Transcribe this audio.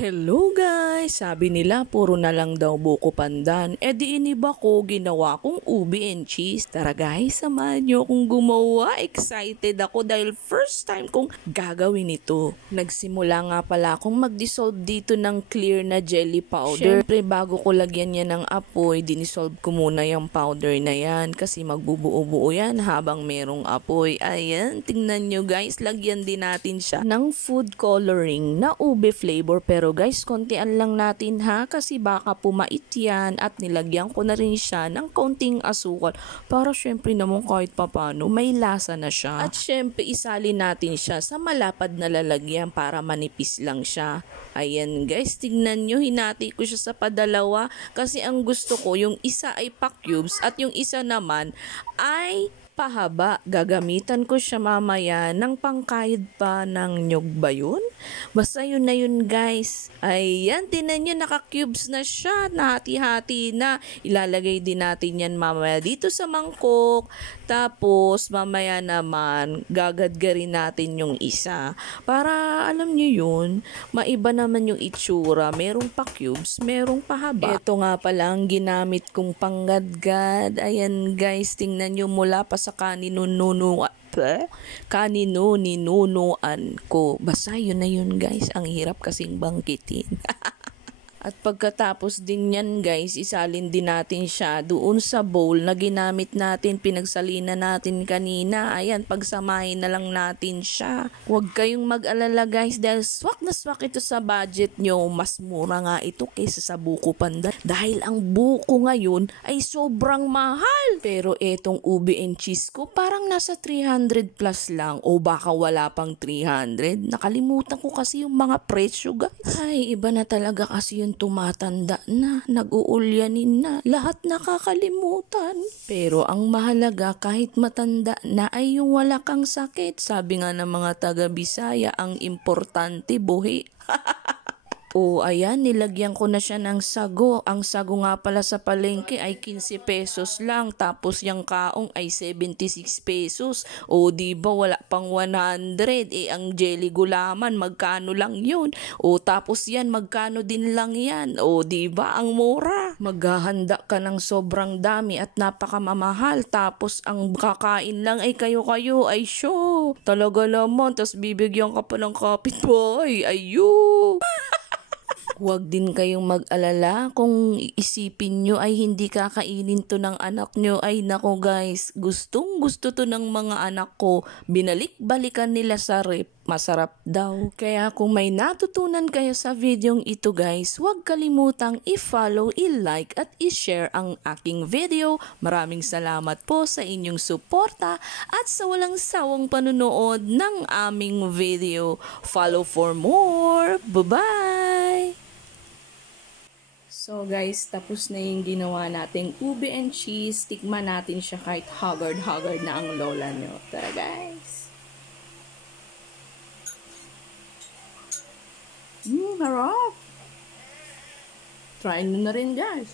Hello guys! Sabi nila puro na lang daw buko pandan. E di iniba ko, ginawa kong ubi and cheese. Tara guys, samahan nyo akong gumawa. Excited ako dahil first time kong gagawin ito. Nagsimula nga pala akong mag-dissolve dito ng clear na jelly powder. Syempre bago ko lagyan yan ng apoy, dinisolve ko muna yung powder na yan. Kasi magbubuo-buo yan habang merong apoy. Ayan, tingnan nyo guys, lagyan din natin siya ng food coloring na ube flavor. Pero guys, kontian lang natin ha kasi baka pumait yan at nilagyan ko na rin siya ng konting asukal para syempre naman kahit papano may lasa na siya. At syempre isalin natin siya sa malapad na lalagyan para manipis lang siya. Ayan guys, tignan nyo, hinati ko siya sa padalawa kasi ang gusto ko yung isa ay pa-cubes at yung isa naman ay pahaba. Gagamitan ko siya mamaya ng pangkayod pa ng nyug ba yun? Basta yun na yun guys. Ayan, tinan nyo, naka-cubes na siya. Nahati-hati na. Ilalagay din natin yan mamaya dito sa mangkok. Tapos mamaya naman gagadgarin natin yung isa. Para alam nyo yun, maiba naman yung itsura. Merong pa-cubes, merong pahaba. Ito nga pala ang ginamit kong panggadgad. Ayan guys, tingnan nyo mula pa sa kaninunuan ko. Basta yun na yun guys. Ang hirap kasing bangkitin. At pagkatapos din yan guys, isalin din natin siya doon sa bowl na ginamit natin, pinagsalina natin kanina. Ayan, pagsamahin na lang natin siya. Huwag kayong mag-alala guys dahil swak na swak ito sa budget nyo. Mas mura nga ito kaysa sa buko pandan. Dahil ang buko ngayon ay sobrang mahal. Pero etong ube and cheese ko parang nasa 300 plus lang o baka wala pang 300. Nakalimutan ko kasi yung mga presyo guys. Ay, iba na talaga kasi yung tumatanda na, nag-uulyanin na, lahat nakakalimutan. Pero ang mahalaga kahit matanda na ay yung wala kang sakit. Sabi nga ng mga taga-Bisaya, ang importante buhi. O ayan, nilagyan ko na siya ng sago. Ang sago nga pala sa palengke ay 15 pesos lang. Tapos yung kaong ay 76 pesos. O diba wala pang 100. Ang jelly gulaman, magkano lang yun? O tapos yan, magkano din lang yan? O diba ang mura? Maghahanda ka ng sobrang dami at napakamamahal. Tapos ang kakain lang ay kayo-kayo. Ay syo, talaga naman. Tapos bibigyan ka pa ng kapitbahay. Ayun. Huwag din kayong mag-alala kung isipin nyo ay hindi kakainin to ng anak nyo. Ay nako guys, gustong gusto to ng mga anak ko. Binalik-balikan nila sa rep. Masarap daw. Kaya kung may natutunan kayo sa videong ito guys, huwag kalimutang i-follow, i-like at i-share ang aking video. Maraming salamat po sa inyong suporta at sa walang sawang panunood ng aming video. Follow for more. Bye-bye! So guys, tapos na yung ginawa nating ube and cheese. Tikman natin siya kahit haggard-haggard na ang lola nyo. Tara guys! Harap! Try nyo na rin guys!